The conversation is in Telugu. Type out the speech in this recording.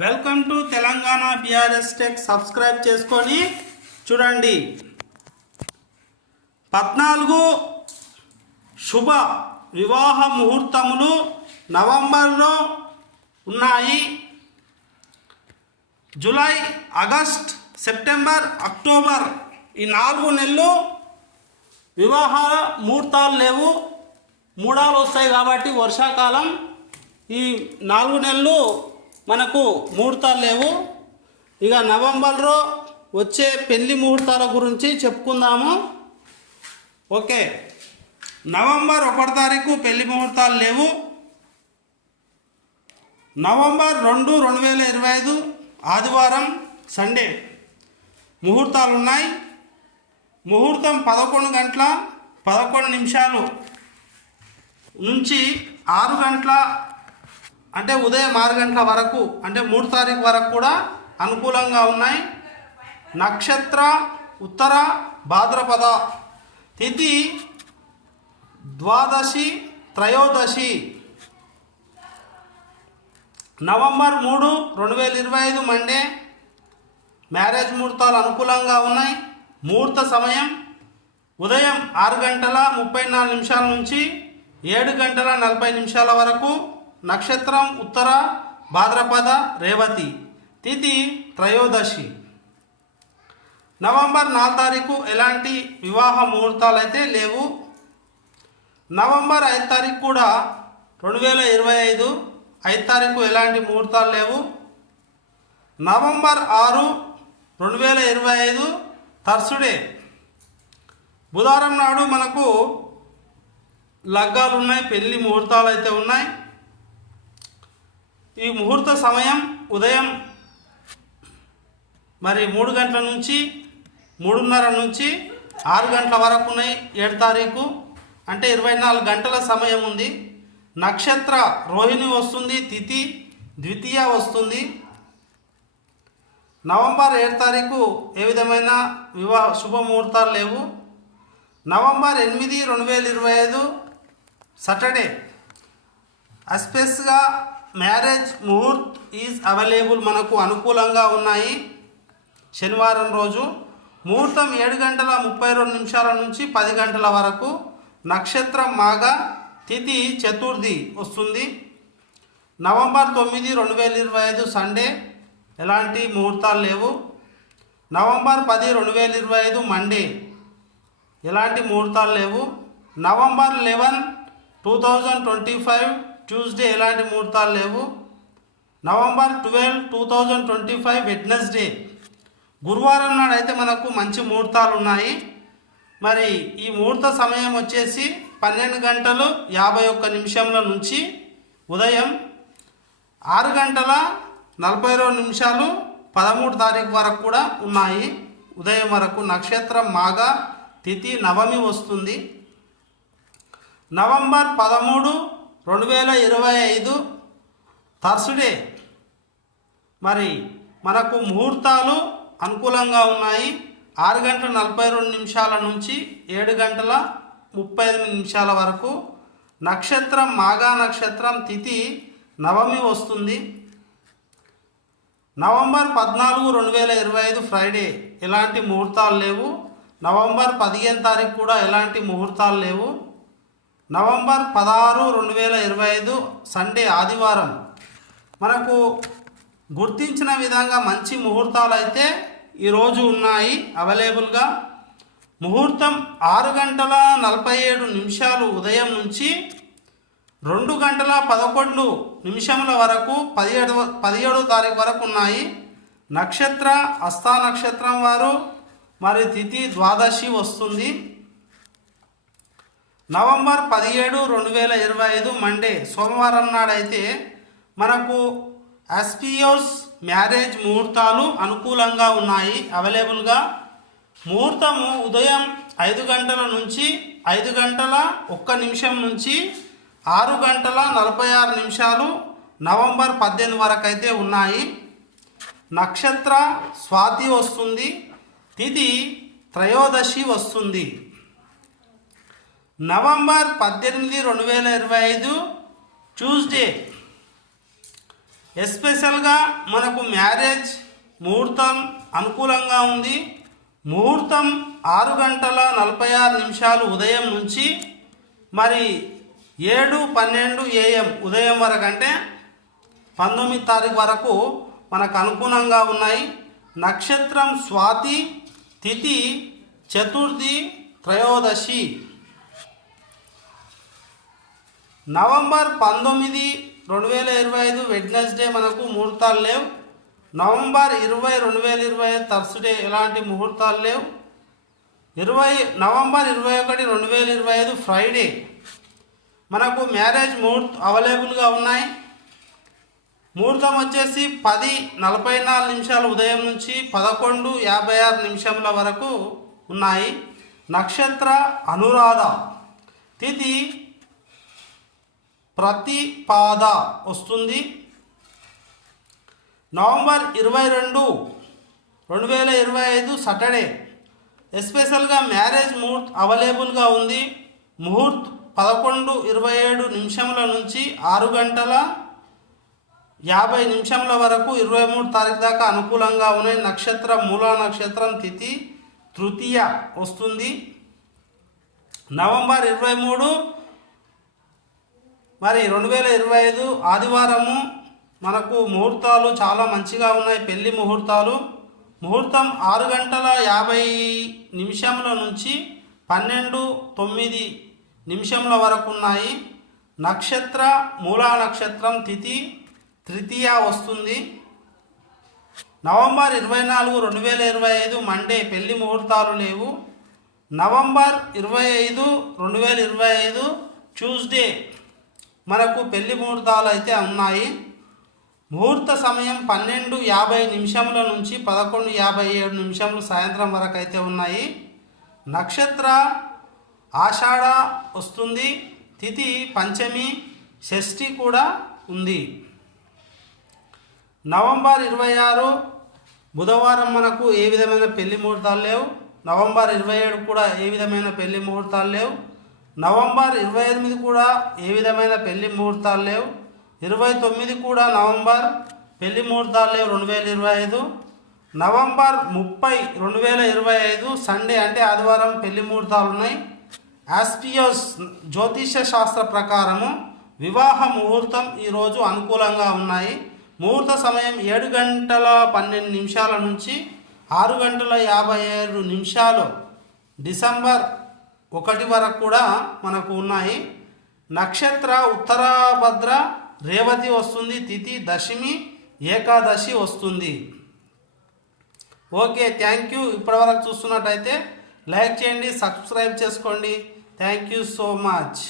Welcome to Telangana BRS tech subscribe చేసుకొని చూడండి. పద్నాలుగు శుభ వివాహ ముహూర్తములు నవంబర్లో ఉన్నాయి. జూలై ఆగస్ట్ సెప్టెంబర్ అక్టోబర్ ఈ నాలుగు నెలలు వివాహ ముహూర్తాలు లేవు. మూడాలు వస్తాయి కాబట్టి వర్షాకాలం ఈ నాలుగు నెలలు మనకు ముహూర్తాలు లేవు. ఇక నవంబర్లో వచ్చే పెళ్ళి ముహూర్తాల గురించి చెప్పుకుందాము. ఓకే. నవంబర్ ఒకటి తారీఖు పెళ్ళి ముహూర్తాలు లేవు. నవంబర్ రెండు రెండు వేల ఇరవై ఐదు ఆదివారం సండే ముహూర్తాలు ఉన్నాయి. ముహూర్తం పదకొండు గంటల పదకొండు నిమిషాలు నుంచి ఆరు గంటల అంటే ఉదయం ఆరు గంటల వరకు అంటే మూడు తారీఖు వరకు కూడా అనుకూలంగా ఉన్నాయి. నక్షత్ర ఉత్తర భాద్రపద తిథి ద్వాదశి త్రయోదశి. నవంబర్ మూడు రెండు వేల ఇరవై ఐదు మండే. మ్యారేజ్ ముహూర్తాలు అనుకూలంగా ఉన్నాయి. ముహూర్త సమయం ఉదయం ఆరు గంటల ముప్పై నాలుగు నిమిషాల నుంచి ఏడు గంటల నలభై నిమిషాల వరకు. నక్షత్రం ఉత్తర భాద్రపద రేవతి తిథి త్రయోదశి. నవంబర్ నాలుగు తారీఖు ఎలాంటి వివాహ ముహూర్తాలు అయితే లేవు. నవంబర్ ఐదు తారీఖు కూడా రెండు వేల ఇరవై ఐదు ఐదు తారీఖు ఎలాంటి ముహూర్తాలు లేవు. నవంబర్ ఆరు రెండు వేల ఇరవై ఐదు థర్స్డే. బుధవారం నాడు మనకు లగ్గాలు ఉన్నాయి పెళ్ళి ముహూర్తాలు అయితే ఉన్నాయి. ఈ ముహూర్త సమయం ఉదయం మరి మూడు గంటల నుంచి మూడున్నర నుంచి ఆరు గంటల వరకు ఉన్నాయి ఏడు తారీఖు. అంటే ఇరవై నాలుగు గంటల సమయం ఉంది. నక్షత్ర రోహిణి వస్తుంది తిథి ద్వితీయ వస్తుంది. నవంబర్ ఏడు తారీఖు ఏ విధమైన వివాహ శుభముహూర్తాలు లేవు. నవంబర్ ఎనిమిది రెండు వేల ఇరవై ఐదు సాటర్డే. అస్పెస్గా మ్యారేజ్ ముహూర్త్ ఈజ్ అవైలబుల్ మనకు అనుకూలంగా ఉన్నాయి. శనివారం రోజు ముహూర్తం ఏడు గంటల ముప్పై రెండు నిమిషాల నుంచి పది గంటల వరకు. నక్షత్రం మాగ తిథి చతుర్థి వస్తుంది. నవంబర్ తొమ్మిది రెండు వేల ఇరవై ఐదు సండే. ఎలాంటి ముహూర్తాలు లేవు. నవంబర్ పది రెండు వేల ఇరవై ఐదు మండే. ఎలాంటి ముహూర్తాలు లేవు. November eleven two thousand twenty five Tuesday ఎలాంటి ముహూర్తాలు లేవు. November twelve two thousand twenty five Wednesday గురువారం నాడు అయితే మనకు మంచి ముహూర్తాలు ఉన్నాయి. మరి ఈ ముహూర్త సమయం వచ్చేసి పన్నెండు గంటలు యాభై ఒక్క నిమిషంల నుంచి ఉదయం ఆరు గంటల నలభై రెండు నిమిషాలు పదమూడు తారీఖు వరకు కూడా ఉన్నాయి. ఉదయం వరకు నక్షత్రం మాగ తిథి నవమి వస్తుంది. నవంబర్ పదమూడు రెండు వేల ఇరవై ఐదు థర్స్డే మరి మనకు ముహూర్తాలు అనుకూలంగా ఉన్నాయి. ఆరు గంటల నలభై రెండు నిమిషాల నుంచి ఏడు గంటల ముప్పై ఎనిమిది నిమిషాల వరకు నక్షత్రం మాగా నక్షత్రం తిథి నవమి వస్తుంది. నవంబర్ పద్నాలుగు రెండు వేల ఇరవై ఐదు ఫ్రైడే. ఎలాంటి ముహూర్తాలు లేవు. నవంబర్ పదిహేను తారీఖు కూడా ఎలాంటి ముహూర్తాలు లేవు. నవంబర్ పదహారు రెండు వేల ఇరవై ఐదు సండే ఆదివారం. మనకు గుర్తించిన విధంగా మంచి ముహూర్తాలు అయితే ఈరోజు ఉన్నాయి అవైలబుల్గా. ముహూర్తం ఆరు గంటల నలభై ఏడు నిమిషాలు ఉదయం నుంచి రెండు గంటల పదకొండు నిమిషముల వరకు పదిహేడు పదిహేడో తారీఖు వరకు ఉన్నాయి. నక్షత్ర హస్తా నక్షత్రం వారు మరి తిథి ద్వాదశి వస్తుంది. నవంబర్ పదిహేడు రెండు వేల ఇరవై ఐదు మండే సోమవారం నాడైతే మనకు ఎస్పియోస్ మ్యారేజ్ ముహూర్తాలు అనుకూలంగా ఉన్నాయి. అవైలబుల్గా ముహూర్తము ఉదయం ఐదు గంటల నుంచి ఐదు గంటల ఒక్క నిమిషం నుంచి ఆరు గంటల నలభై ఆరు నిమిషాలు నవంబర్ పద్దెనిమిది వరకు అయితే ఉన్నాయి. నక్షత్ర స్వాతి వస్తుంది. తిథి త్రయోదశి వస్తుంది. నవంబర్ పద్దెనిమిది రెండు వేల ఇరవై ఐదు ట్యూస్డే. ఎస్పెషల్గా మనకు మ్యారేజ్ ముహూర్తం అనుకూలంగా ఉంది. ముహూర్తం ఆరు గంటల నలభై ఆరు నిమిషాలు ఉదయం నుంచి మరి ఏడు పన్నెండు ఏఎం ఉదయం వరకు అంటే పంతొమ్మిది తారీఖు వరకు మనకు అనుకూలంగా ఉన్నాయి. నక్షత్రం స్వాతి తిథి చతుర్థి త్రయోదశి. నవంబర్ పంతొమ్మిది రెండు వేల ఇరవై ఐదు వెడ్నెస్డే మనకు ముహూర్తాలు లేవు. నవంబర్ ఇరవై రెండు వేల ఇరవై ఐదు థర్స్డే ఎలాంటి ముహూర్తాలు లేవు. ఇరవై నవంబర్ ఇరవై ఒకటి రెండు వేల ఇరవై ఐదు ఫ్రైడే మనకు మ్యారేజ్ ముహూర్తం అవైలబుల్గా ఉన్నాయి. ముహూర్తం వచ్చేసి పది నలభై నాలుగు నిమిషాల ఉదయం నుంచి పదకొండు యాభై ఆరు నిమిషముల వరకు ఉన్నాయి. నక్షత్ర అనురాధ తిథి ప్రతిపాద వస్తుంది. నవంబర్ ఇరవై రెండు రెండు వేల ఇరవై ఐదు సాటర్డే. ఎస్పెషల్గా మ్యారేజ్ ముహూర్త్ అవైలబుల్గా ఉంది. ముహూర్త్ పదకొండు ఇరవై ఏడు నిమిషముల నుంచి ఆరు గంటల యాభై నిమిషముల వరకు ఇరవై మూడు తారీఖు దాకా అనుకూలంగా ఉన్నాయి. నక్షత్రం మూల నక్షత్రం తిథి తృతీయ వస్తుంది. నవంబర్ ఇరవై మూడు మరి రెండు వేల ఇరవై ఐదు ఆదివారము మనకు ముహూర్తాలు చాలా మంచిగా ఉన్నాయి పెళ్ళి ముహూర్తాలు. ముహూర్తం ఆరు గంటల యాభై నిమిషముల నుంచి పన్నెండు తొమ్మిది నిమిషముల వరకు ఉన్నాయి. నక్షత్ర మూలా నక్షత్రం తిథి తృతీయ వస్తుంది. నవంబర్ ఇరవై నాలుగు రెండు వేల ఇరవై ఐదు మండే పెళ్ళి ముహూర్తాలు లేవు. నవంబర్ ఇరవై ఐదు రెండు వేల ఇరవై ఐదు ట్యూస్డే. మనకు పెళ్ళి ముహూర్తాలు అయితే ఉన్నాయి. ముహూర్త సమయం పన్నెండు యాభై నిమిషముల నుంచి పదకొండు యాభై ఏడు నిమిషములు సాయంత్రం వరకు అయితే ఉన్నాయి. నక్షత్ర ఆషాఢ వస్తుంది. తిథి పంచమి షష్ఠి కూడా ఉంది. నవంబర్ ఇరవై ఆరు బుధవారం మనకు ఏ విధమైన పెళ్ళి ముహూర్తాలు లేవు. నవంబర్ ఇరవై ఏడు కూడా ఏ విధమైన పెళ్ళి ముహూర్తాలు లేవు. నవంబర్ ఇరవై ఎనిమిది కూడా ఏ విధమైన పెళ్ళి ముహూర్తాలు లేవు. ఇరవై తొమ్మిది కూడా నవంబర్ పెళ్ళి ముహూర్తాలు లేవు రెండు వేల ఇరవై ఐదు. నవంబర్ ముప్పై రెండు వేల ఇరవై ఐదు సండే అంటే ఆదివారం పెళ్ళి ముహూర్తాలు ఉన్నాయి. ఆస్పియోస్ జ్యోతిష శాస్త్ర ప్రకారము వివాహ ముహూర్తం ఈరోజు అనుకూలంగా ఉన్నాయి. ముహూర్త సమయం ఏడు గంటల పన్నెండు నిమిషాల నుంచి ఆరు గంటల యాభై ఏడు నిమిషాలు. డిసెంబర్ ఒకటి వరకు కూడా మనకు ఉన్నాయి. నక్షత్ర ఉత్తరాభద్ర రేవతి వస్తుంది తిథి దశమి ఏకాదశి వస్తుంది. Okay thank you. ఇప్పటివరకు చూస్తున్నట్టయితే లైక్ చేయండి సబ్స్క్రైబ్ చేసుకోండి. Thank you so much.